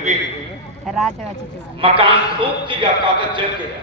भी मकान फूक दिया, कागज जल गया।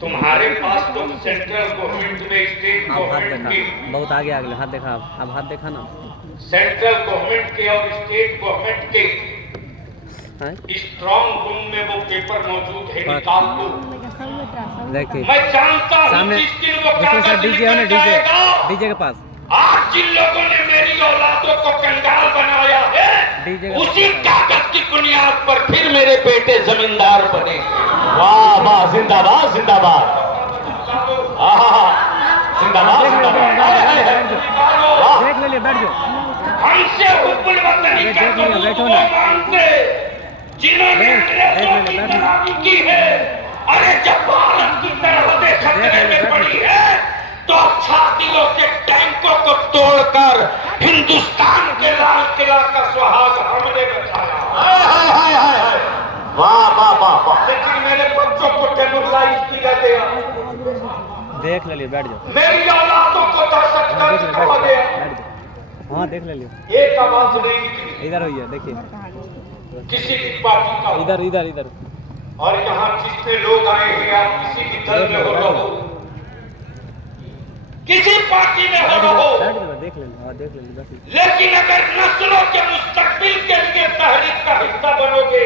तुम्हारे पास तो सेंट्रल गवर्नमेंट में, स्टेट गवर्नमेंट की, बहुत आगे आगे हाथ देखा, अब हाथ देखा ना, सेंट्रल गवर्नमेंट के और स्टेट गवर्नमेंट के स्ट्रॉन्ग रूम में वो पेपर मौजूद है, निकाल दो। देखिए मैं जानता हूं सामने जिस दिन वो डीजे है ना, डीजे के पास आज जिन लोगों ने मेरी औलादों को कंगाल बनाया है, उसी कागज की बुनियाद पर फिर मेरे बेटे जमींदार बने। वाह वाह, जिंदाबाद जिंदाबाद, जिंदाबाद जिंदाबाद। देख ले, बैठ जाओ। हमसे हुकुम वतनी का बैठो वो मानते जिन्होंने अंग्रेजों की गुलामी की है। अरे जब भारत की सरहदें खतरे में पड़ी है तो छातियों से टैंकों को तोड़कर हिंदुस्तान के लाल किला का सुहाग हमने बचाया। वाह वाह वाह वाह। लेकिन मेरे बच्चों को डेमोक्राइज किया गया, देख ले, बैठ जाओ। मेरी औलादों को दहशत गर्द कहा गया। हाँ देख ले, एक आवाज नहीं थी, इधर होइए, देखिए किसी की पार्टी का। इधर इधर इधर। और यहाँ जितने लोग आए हैं, आप किसी भी दल में हो रहो, किसी पार्टी में हो रहो, देख ले, लेकिन अगर नस्लों के मुस्तकबिल के लिए तहरीक का हिस्सा बनोगे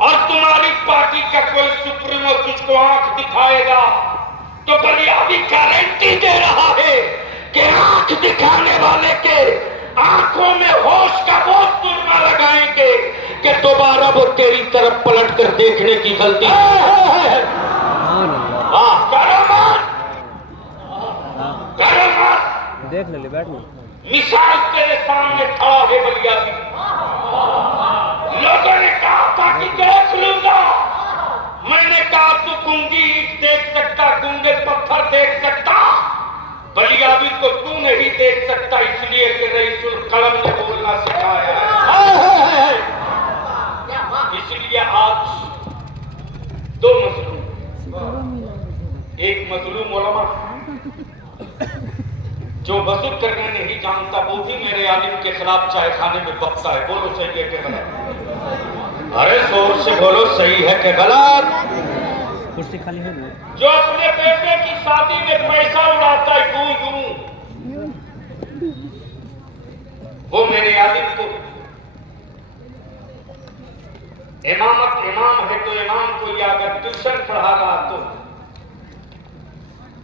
और तुम्हारी पार्टी का कोई सुप्रीमो तुझको आंख दिखाएगा, तो बलियाबी गारंटी दे रहा है कि आंख दिखाने वाले के आंखों में होश का वो सुरमा लगाएंगे कि दोबारा वो तेरी तरफ पलट कर देखने की गलती करो मत। देख ले, बैठ ले। मिसाल तेरे सामने खड़ा है बलियाबी। लोगों ने कहा था कि देख लूंगा, मैंने कहा तू गूंगी ईंट देख सकता, गूंगे पत्थर देख सकता, बलियाबी को तू नहीं देख सकता, इसलिए कि रईसुल कलम ने बोलना सिखाया है। इसलिए आज दो मजलूम, एक मजलूम उलमा जो वजूद करने नहीं जानता, वो भी मेरे आलिम के खिलाफ चाय खाने में बकता है। बोलो सही है कि गलत? अरे जोर से बोलो, सही है कि गलत? कुर्सी खाली है ना? जो अपने बेटे की शादी में पैसा उड़ाता है यूं, वो मेरे आलिम को इमाम है तो इमाम को या अगर ट्यूशन पढ़ा रहा तो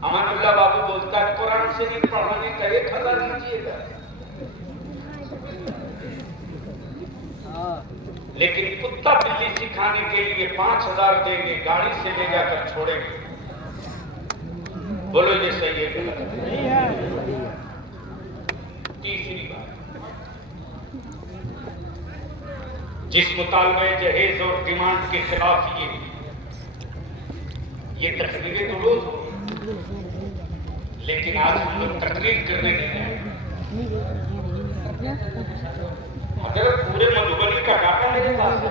अमानुल्लाह बाबू बोलता है कुरान शरीफ पढ़ाने का 1000 लीजिएगा, लेकिन कुत्ता बिल्ली सिखाने के लिए 5000 देंगे, गाड़ी से ले जाकर छोड़ेंगे। बोलो ये सही है कि गलत? तीसरी बात, जिस मुतालबे जहेज और डिमांड के खिलाफ ये तकरीरें तो रोज हो, लेकिन आज हम लोग तकरीर करने नहीं आए। अगर पूरे मधुबनी का डाटा मेरे पास है,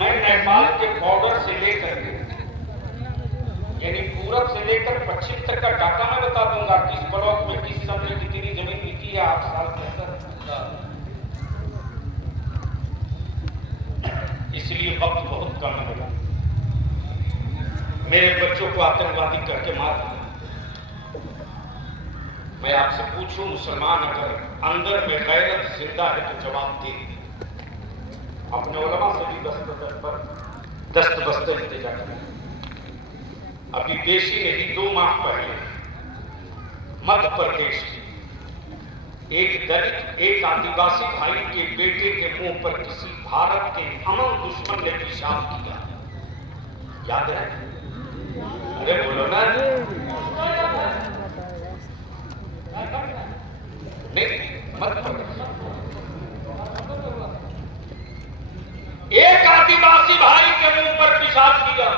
मैं नेपाल के बॉर्डर से लेकर यानी पूरब से लेकर पश्चिम तक का डाटा मैं बता दूंगा, किस ब्लॉक में किस समय कितनी जमीन बिकी है 8 साल के अंदर। इसलिए वक्त बहुत कम मिला। मेरे बच्चों को आतंकवादी करके मार दिया। मैं आपसे पूछूं, मुसलमान अगर अंदर में गैरत जिंदा है तो जवाब दे। अपने उलमा से भी दस्त बस्ते इंतजा करें। अभी देशी नहीं, 2 माह पहले मध्य प्रदेश में एक दलित, एक आदिवासी भाई के बेटे के मुंह पर किसी भारत के अमन दुश्मन ने पेशाब किया, याद है? अरे बोलो ना। नहीं, मत एक आदिवासी भाई के मुंह पर पेशाब किया,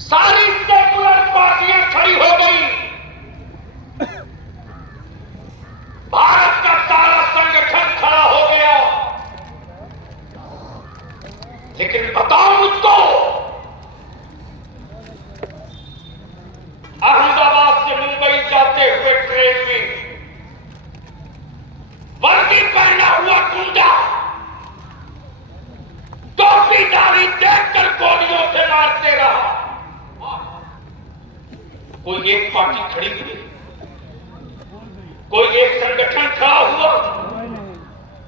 सारी सेकुलर पार्टियां खड़ी हो गई, भारत का सारा संगठन खड़ा हो गया। लेकिन बताओ मुझको, अहमदाबाद से मुंबई जाते हुए ट्रेन में कर गोलियों से मारते रहा। कोई एक पार्टी खड़ी हुई, कोई एक संगठन खड़ा हुआ,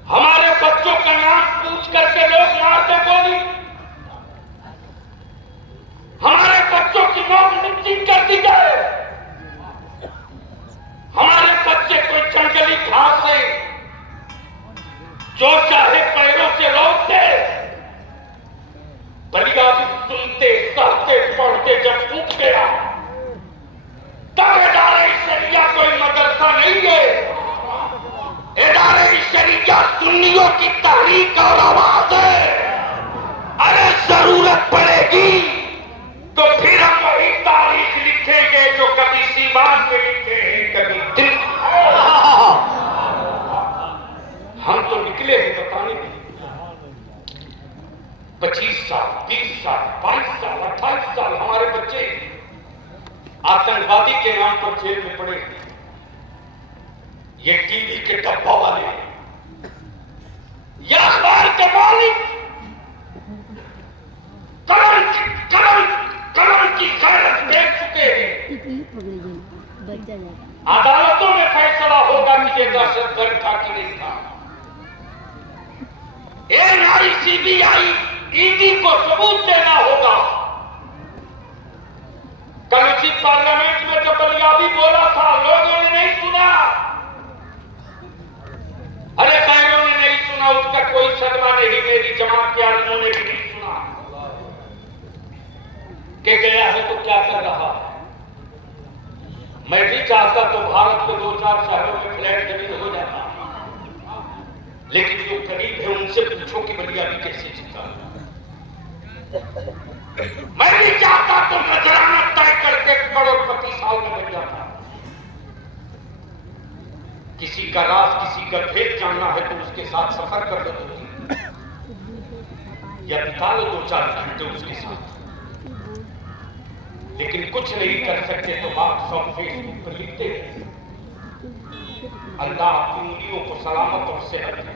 हमारे बच्चों का नाम पूछ करके लोग मारते गोली, हमारे बच्चों की मौत निश्चित कर दी जाए, हमारे बच्चे कोई जंगली घास से जो चाहे पैरों से रोकते, बलिया भी सुनते सहते पढ़ते जब उठ गया तब इदारे शरिया कोई मदरसा नहीं है। इदारे शरिया सुन्नियों की तहरीक और आवाज है। अरे जरूरत पड़ेगी तो फिर हम वही तारीख लिखेंगे जो कभी सीवान में लिखे हैं, कभी दिल। हम तो निकले हैं बताने के लिए। 25 साल 20 साल 22 साल 28 साल हमारे बच्चे आतंकवादी के नाम पर जेल में पड़े। ये टीवी के डब्बा वाले, ये अखबार के मालिक कलम की खैरत बेच चुके हैं। अदालतों में फैसला होगा कि ये दहशतगर्द था कि नहीं था। एनआई सीबीआई ईडी को सबूत देना होगा। कल उसी पार्लियामेंट में जो बलियाबी बोला था लोगों ने नहीं सुना। अरे खैरों ने नहीं सुना, उसका कोई सदमा नहीं। मेरी जमात के आलिमों ने भी नहीं सुना कि गया है तो क्या कर रहा है। मैं भी चाहता तो भारत के 2-4 शहरों में फ्लैट जमीन हो जाता, लेकिन जो करीब है उनसे पूछो कि बलियाबी कैसे जीता। मैं भी चाहता तो नजराना तय करके करोड़पति साल में बन जाता। किसी का राज, किसी का भेद जानना है तो उसके साथ सफर कर लो या बिता लो 2-4 घंटे उसके साथ। लेकिन कुछ नहीं कर सकते तो बात सब फेसबुक पर लिखते हैं। अल्लाह आपकी उंगलियों को सलामत और सेहत है।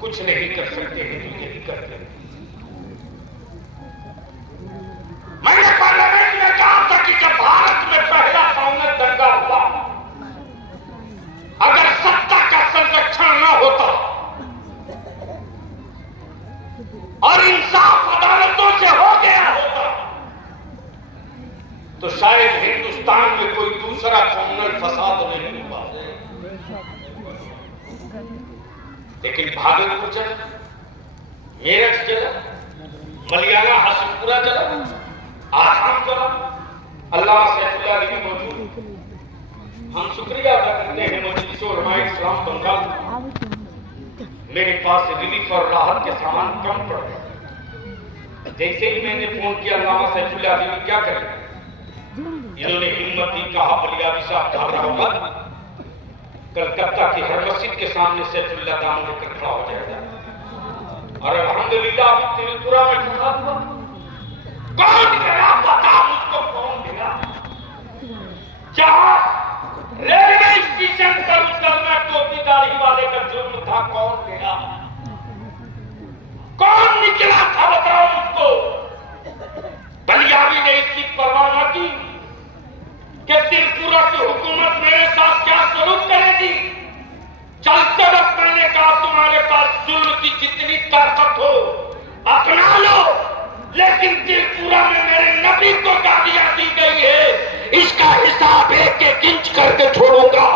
कुछ नहीं कर सकते हैं तो यही करते हैं। मैंने पार्लियामेंट में कहा था कि जब भारत में पहला कांग्रेस दंगा हुआ, अगर सत्ता का संरक्षण न होता और इंसाफ अदालतों से हो गया होता तो शायद हिंदुस्तान में कोई दूसरा कम्युनल फसाद नहीं हुआ। लेकिन भागलपुर जला, मेरठ जला, मलियाना हसनपुरा जला, आसाम जला, अल्लाह सैफुल्लाह अली मौजूद। हम शुक्रिया अदा करते हैं मजलिस उलमाए इस्लाम बंगाल, मेरे पास रिलीफ और राहत के सामान कम पड़ गए। जैसे ही मैंने फोन किया अल्लाह सैफुल्लाह अली क्या करें, इन्होंने हिम्मत दी, कहा बलियाबी साहब घबरा होगा, कलकत्ता की हर मस्जिद के सामने सैफुल्लाह दाम लेकर खड़ा हो जाएगा। और अल्हम्दुलिल्लाह अभी त्रिपुरा में खड़ा हुआ। कौन गया बता मुझको, कौन गया? जहां रेलवे स्टेशन पर उतरना टोपी दाढ़ी वाले का जुर्म था, कौन गया? कौन निकला था बताओ मुझको। बलियाबी ने इसकी परवाह न की कि त्रिपुरा की हुकूमत मेरे साथ क्या सलूक करेगी। चलते वक्त मैंने कहा तुम्हारे पास जुल्म की जितनी ताकत हो अपना लो, लेकिन त्रिपुरा में मेरे नबी को गालियां दी गई है, इसका हिसाब एक इंच करके छोड़ूंगा।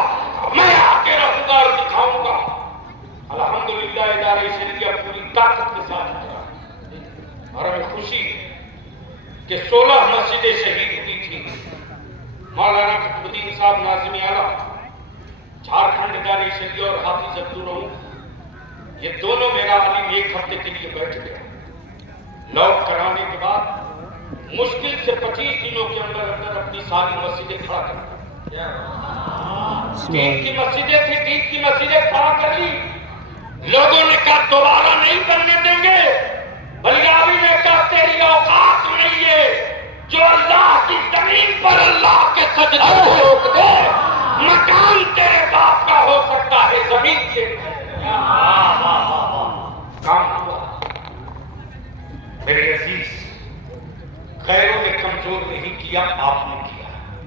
मैं आके रहूंगा और दिखाऊंगा। अल्हम्दुलिल्लाह इदारे शरिया पूरी ताकत के साथ चला और हमें खुशी है कि 16 मस्जिदें शहीद हुई थी। मौलाना कुतुबुद्दीन साहब नाज़िम आला, झारखंड इदारे शरिया और हाफिज अब्दुल रऊफ, ये दोनों मेरा आलिम एक हफ्ते के लिए बैठ गए। लॉक कराने के बाद मुश्किल से 25 दिनों के अंदर अंदर अपनी सारी मस्जिदें खड़ा कर दी। 3 की मस्जिदें थी, 3 की मस्जिदें खड़ा कर ली। लोगों ने कहा दोबारा नहीं बनने देंगे। बलियाबी ने कहा तेरी औकात नहीं है जो अल्लाह की जमीन पर अल्लाह के सजदे को रोक दे। मकान तेरे बाप का हो सकता है, जमीन के काम हुआ। मेरे अजीज, गैरों ने कमजोर नहीं किया, आपने किया।